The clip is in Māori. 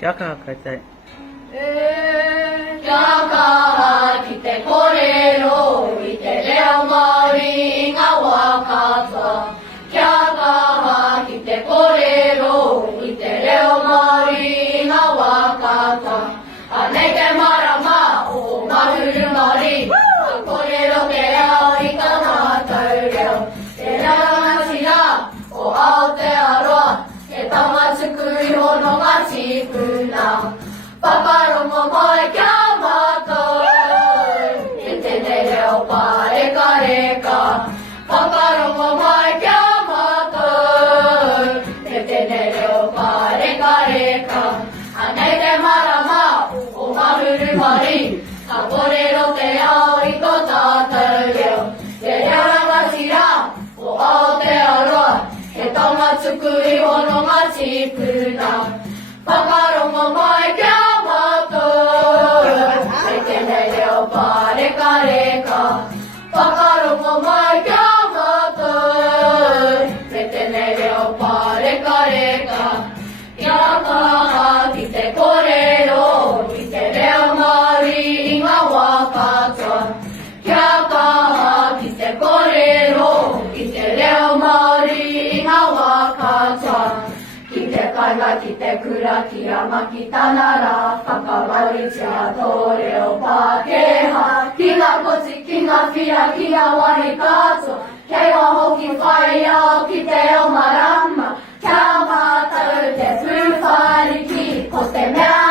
क्या कहा कहता है? क्या कहा कि ते कोरेरो इते लेओ मारी ngawakata क्या कहा कि ते कोरेरो इते लेओ मारी ngawakata aneke marama o mahuru mari कोरेरो के आओ इतना तरयो तेरा नचिया o aotearoa e tamatsukuri hono machikuna Paparomo mai chiamato e te ne leo pare careca Paparomo mai chiamato e te ne leo pare careca Anete marama o mahuru mari Aporero te aori kota tareo Te reora machira o aotearoa E tamatsukuri hono machikuna Paparomo mai chiamato e te ne leo pare careca Paparomo mai chiamato e te ne leo pare careca Chiama ti te corero ti te leo mari ngawakata Chiama ti te corero ti te leo mari ngawakata Kite kaila, kite kura, kia makita nara Whakawari tia tore o Pākehā Kia kochi, kia whia, kia wari kato Kei wa hoki whaia, kite o marama Kia mātau te pūwhari ki, ko te mea